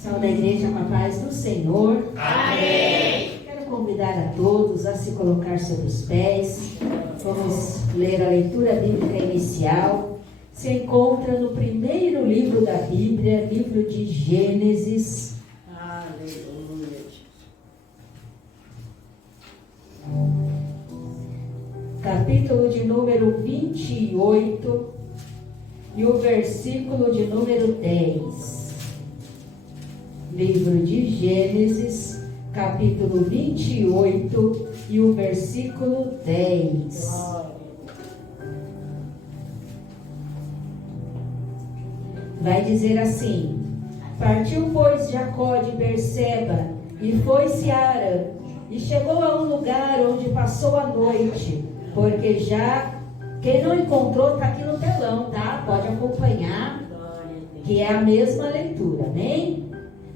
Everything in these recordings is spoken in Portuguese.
Salve a igreja com a paz do Senhor. Amém. Quero convidar a todos a se colocar sobre os pés. Vamos ler a leitura bíblica inicial. Se encontra no primeiro livro da Bíblia, livro de Gênesis. Aleluia. Capítulo de número 28 e o versículo de número 10. Livro de Gênesis, capítulo 28 e o versículo 10. Vai dizer assim: Partiu, pois, Jacó de Berseba e foi-se a Harã, e chegou a um lugar onde passou a noite, porque já, quem não encontrou, está aqui no telão, tá? Pode acompanhar, que é a mesma leitura, amém?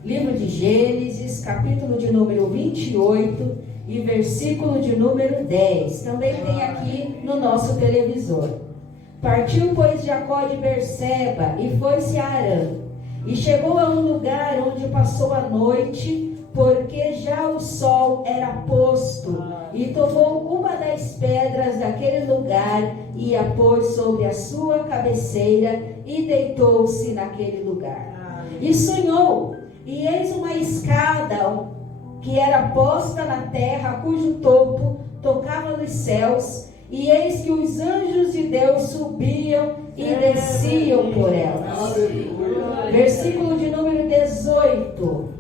Livro de Gênesis, capítulo de número 28 e versículo de número 10. Também tem aqui no nosso televisor. Partiu, pois, Jacó de Berseba e foi-se a Harã, e chegou a um lugar onde passou a noite, porque já o sol era posto, e tomou uma das pedras daquele lugar e a pôs sobre a sua cabeceira e deitou-se naquele lugar. E sonhou, e eis uma escada que era posta na terra, cujo topo tocava nos céus, e eis que os anjos de Deus subiam e desciam por ela. Versículo de número 18.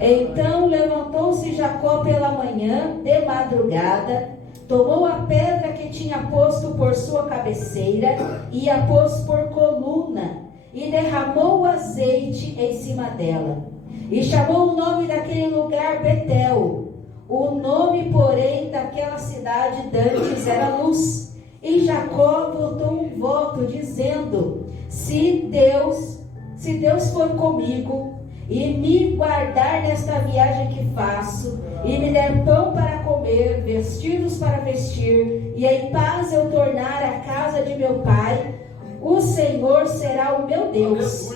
Então levantou-se Jacó pela manhã, de madrugada, tomou a pedra que tinha posto por sua cabeceira e a pôs por coluna, e derramou o azeite em cima dela. E chamou o nome daquele lugar Betel. O nome, porém, daquela cidade dantes era Luz. E Jacó botou um voto, dizendo: Se Deus for comigo e me guardar nesta viagem que faço, e me der pão para comer, vestidos para vestir, e em paz eu tornar à casa de meu pai, o Senhor será o meu Deus.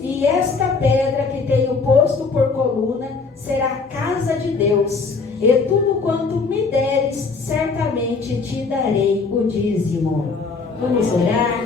E esta pedra que tenho posto por coluna será a casa de Deus. E tudo quanto me deres, certamente te darei o dízimo. Vamos orar.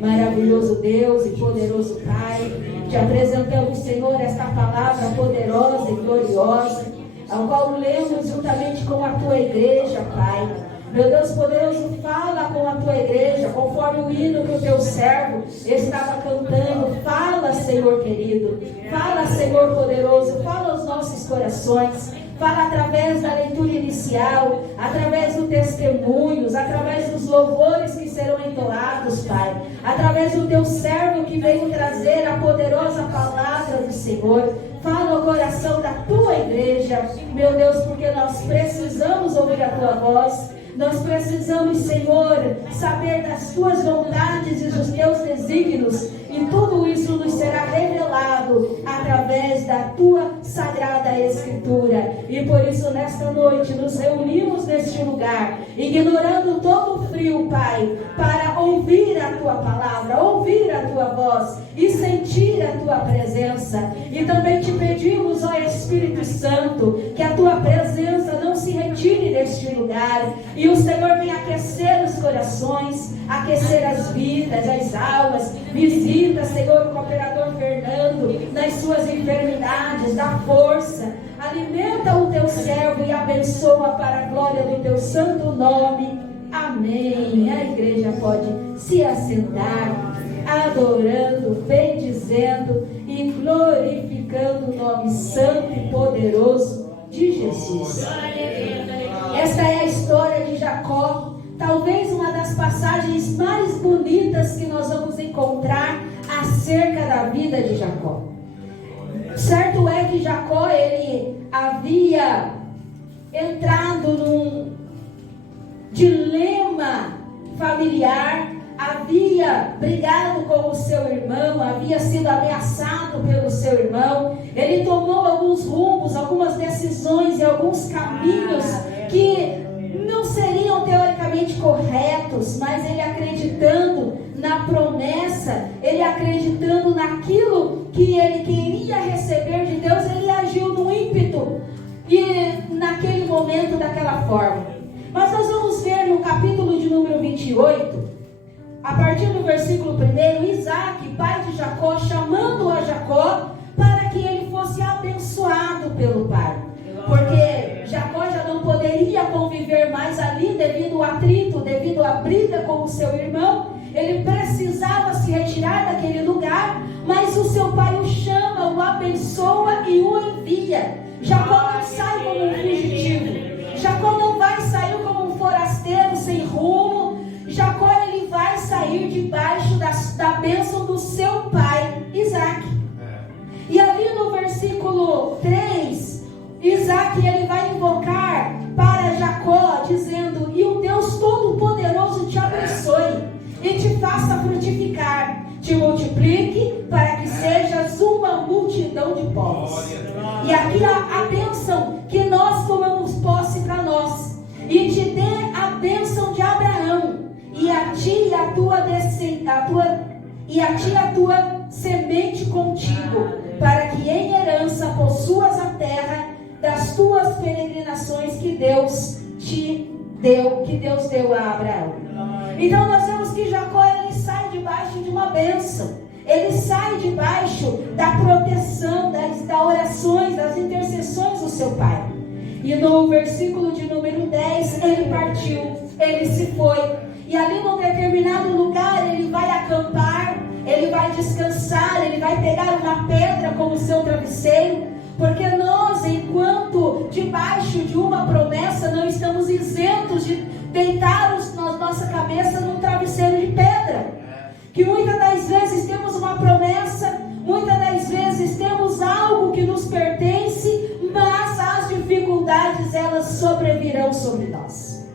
Maravilhoso Deus e poderoso Pai, te apresentamos, Senhor, esta palavra poderosa e gloriosa, ao qual lemos juntamente com a tua igreja, Pai. Meu Deus poderoso, fala com a tua igreja, conforme o hino que o teu servo estava cantando. Fala, Senhor querido, fala, Senhor poderoso, fala aos nossos corações. Fala através da leitura inicial, através dos testemunhos, através dos louvores que serão entoados, Pai. Através do teu servo que veio trazer a poderosa palavra do Senhor. Fala ao coração da tua igreja, meu Deus, porque nós precisamos ouvir a tua voz. Nós precisamos, Senhor, saber das tuas vontades e dos teus desígnios. E tudo isso nos será revelado através da tua sagrada escritura. E por isso, nesta noite, nos reunimos neste lugar, ignorando todo o frio, Pai, para ouvir a tua palavra, ouvir a tua voz e sentir a tua presença. E também te pedimos, ó Espírito Santo, que a tua presença não se retire deste lugar. E o Senhor vem aquecer os corações, aquecer as vidas, as almas. Visita, Senhor, o cooperador Fernando nas suas enfermidades, dá força. Alimenta o teu servo e abençoa para a glória do teu santo nome. Amém. A igreja pode se assentar, adorando, bendizendo e glorificando o nome santo e poderoso de Jesus. Esta é a história de Jacó, talvez uma das passagens mais bonitas que nós vamos encontrar acerca da vida de Jacó. Certo é que Jacó, ele havia entrado num dilema familiar, havia brigado com o seu irmão, havia sido ameaçado pelo seu irmão. Ele tomou alguns rumos, algumas decisões e alguns caminhos que não seriam teoricamente corretos, mas ele acreditando na promessa, ele acreditando naquilo que ele queria podia receber de Deus, ele agiu no ímpeto e naquele momento daquela forma. Mas nós vamos ver no capítulo de número 28, a partir do versículo 1, Isaac, pai de Jacó, chamando a Jacó para que ele fosse abençoado pelo pai. Porque Jacó já não poderia conviver mais ali devido ao atrito, devido à briga com o seu irmão. Ele precisava se retirar daquele lugar, mas o seu pai o chama, o abençoa e o envia. Jacó não sai como um fugitivo. Jacó não vai sair como um forasteiro sem rumo. Jacó, ele vai sair debaixo da bênção do seu pai, Isaac. E ali no versículo 3, Isaac, ele vai invocar para Jacó, dizendo: e o Deus Todo-Poderoso te abençoe e te faça frutificar, te multiplique para que sejas uma multidão de povos. E aqui a bênção que nós tomamos posse para nós, e te dê a bênção de Abraão, e a ti a tua semente contigo, para que em herança possuas a terra das tuas peregrinações que Deus te deu, que Deus deu a Abraão. Então nós vemos que Jacó, ele sai debaixo de uma bênção. Ele sai debaixo da proteção, das orações, das intercessões do seu pai. E no versículo de número 10, ele partiu, ele se foi. E ali num determinado lugar ele vai acampar, ele vai descansar, ele vai pegar uma pedra como seu travesseiro. Porque nós, enquanto debaixo de uma promessa, não estamos isentos de deitar a nossa cabeça num travesseiro de pedra. Que muitas das vezes temos uma promessa, muitas das vezes temos algo que nos pertence, mas as dificuldades, elas sobrevirão sobre nós.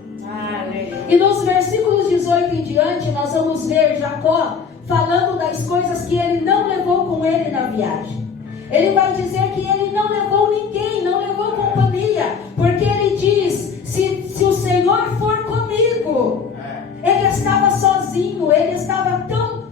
E nos versículos 18 em diante, nós vamos ver Jacó falando das coisas que ele não levou com ele na viagem. Ele vai dizer que ele não levou ninguém, não levou companhia, porque ele diz: se o Senhor for comigo. Ele estava sozinho, ele estava tão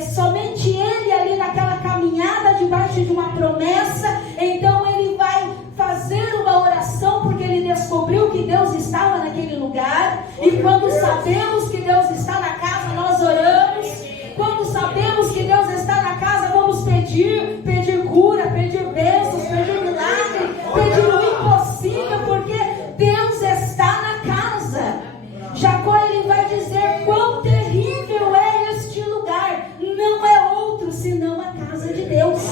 somente ele ali naquela caminhada debaixo de uma promessa. Então ele vai fazer uma oração, porque ele descobriu que Deus estava naquele lugar. E quando sabemos que Deus está na casa, nós oramos. Quando sabemos que Deus está na casa, vamos pedir cura, pedir bênçãos, pedir milagre, pedir o impossível, porque Deus está na casa. Jacó, ele vai dizer quão terrível é este lugar. Não é outro senão a casa de Deus.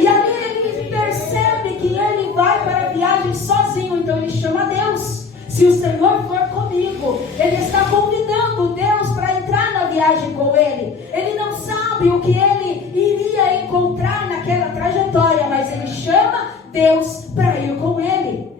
E ali ele percebe que ele vai para a viagem sozinho, então ele chama Deus. Se o Senhor for comigo, ele está convidando Deus para entrar na viagem com ele. Ele não sabe o que ele iria encontrar naquela trajetória, mas ele chama Deus para ir com ele.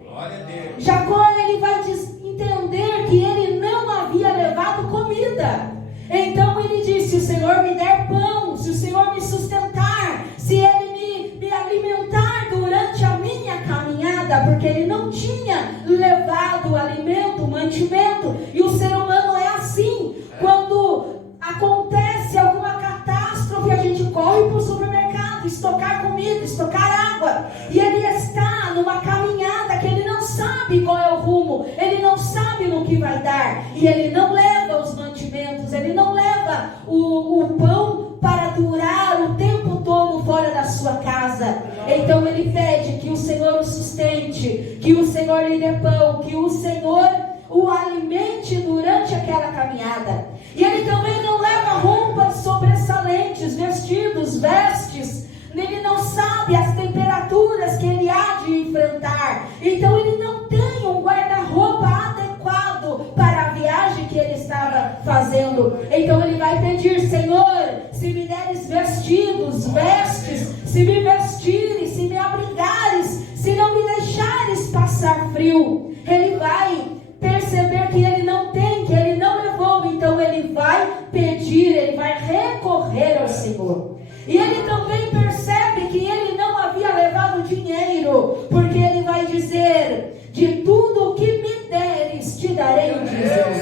Jacó, ele vai entender que ele não havia levado comida. Então ele disse: se o Senhor me der pão, se o Senhor me sustentar, se ele me alimentar durante a minha caminhada, porque ele não tinha levado alimento, mantimento. E o ser humano é assim. Quando acontece alguma catástrofe, a gente corre para o supermercado, estocar comida, estocar água. E ele está numa caminhada que ele não sabe qual é o rumo, ele não sabe no que vai dar. E ele não leva os mantimentos, ele não leva o pão para durar o tempo todo fora da sua casa. Então ele pede que o Senhor o sustente, que o Senhor lhe dê pão, que o Senhor o alimente durante aquela caminhada. E ele também não leva roupas sobressalentes, vestidos, vestes. Ele não sabe as temperaturas que ele há de enfrentar. Então ele não tem um guarda-roupa adequado para a viagem que ele estava fazendo. Então ele vai pedir: Senhor, se me deres vestidos, vestes, se me vestires, se me abrigares, se não me deixares passar frio. Ele vai perceber que ele não tem, que ele não levou. Então ele vai pedir, ele vai recorrer ao Senhor. E ele também percebe que ele não havia levado dinheiro, porque ele vai dizer: de tudo o que me deres, te darei o dízimo.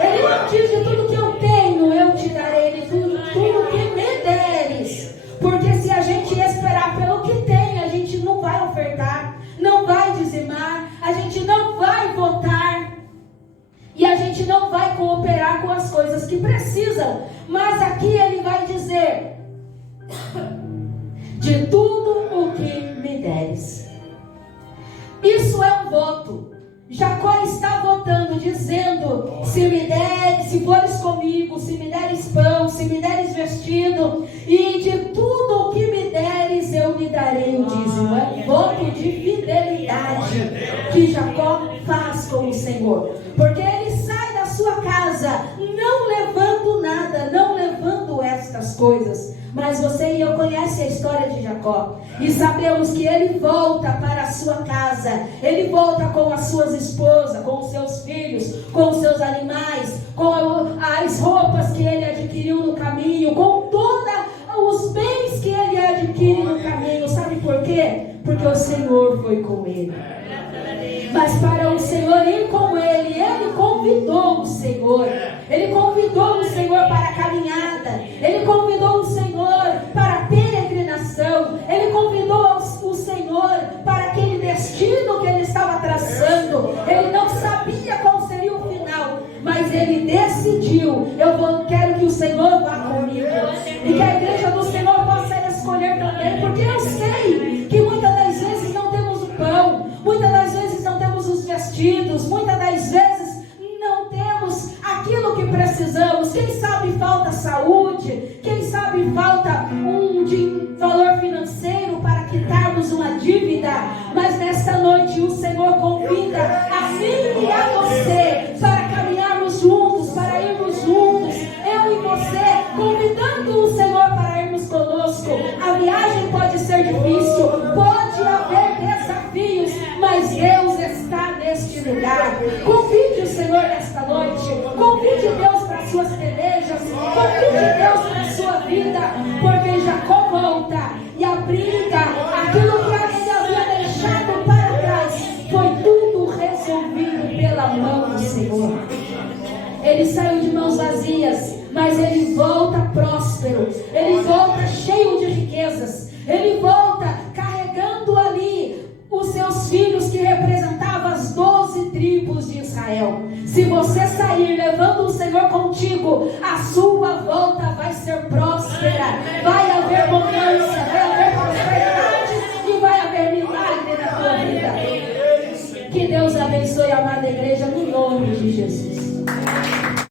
Ele não diz: de tudo que eu tenho, eu te darei. De tudo que me deres. Porque se a gente coisas que precisam, mas aqui ele vai dizer: de tudo o que me deres. Isso é um voto. Jacó está votando, dizendo: se me deres, se fores comigo, se me deres pão, se me deres vestido, e de tudo o que me deres, eu lhe darei o dízimo. É um voto de fidelidade que Jacó faz com o Senhor, porque ele sai da sua casa não levando nada, não levando estas coisas. Mas você e eu conhecem a história de Jacó, e sabemos que ele volta para a sua casa, ele volta com as suas esposas, com os seus filhos, com os seus animais, com as roupas que ele adquiriu no caminho, com todos os bens que ele adquire no caminho. Sabe por quê? Porque o Senhor foi com ele. Mas para o Senhor ir com ele, ele convidou o Senhor. Ele convidou o Senhor para a caminhada. Ele convidou o Senhor para a peregrinação. Ele convidou o Senhor para aquele destino que ele estava traçando. Ele não sabia qual seria o final, mas ele decidiu: quero que o Senhor vá comigo. E que a igreja do Senhor possa escolher também, porque eu sei que muitas das vezes não temos o pão, muitas das vezes não temos os vestidos, muitas das vezes não temos aquilo que precisamos. Quem sabe falta saúde, quem sabe falta de valor financeiro para quitarmos uma dívida. Mas nesta noite o Senhor convida a mim e a você para caminharmos juntos, para irmos juntos, eu e você, convidando o Senhor para irmos conosco. A viagem pode ser difícil, pode haver desafios, mas Deus está neste lugar. Convide o Senhor nesta noite, convide Deus para as suas pelejas, convide Deus para a sua vida, porque Jacó volta e a briga, aquilo que ele havia deixado para trás, foi tudo resolvido pela mão do Senhor. Ele saiu de mãos vazias, mas ele volta próspero, ele volta cheio de riquezas, ele volta carregando ali os seus filhos que representavam as 12 tribos de Israel. Se você sair levando o Senhor contigo, a sua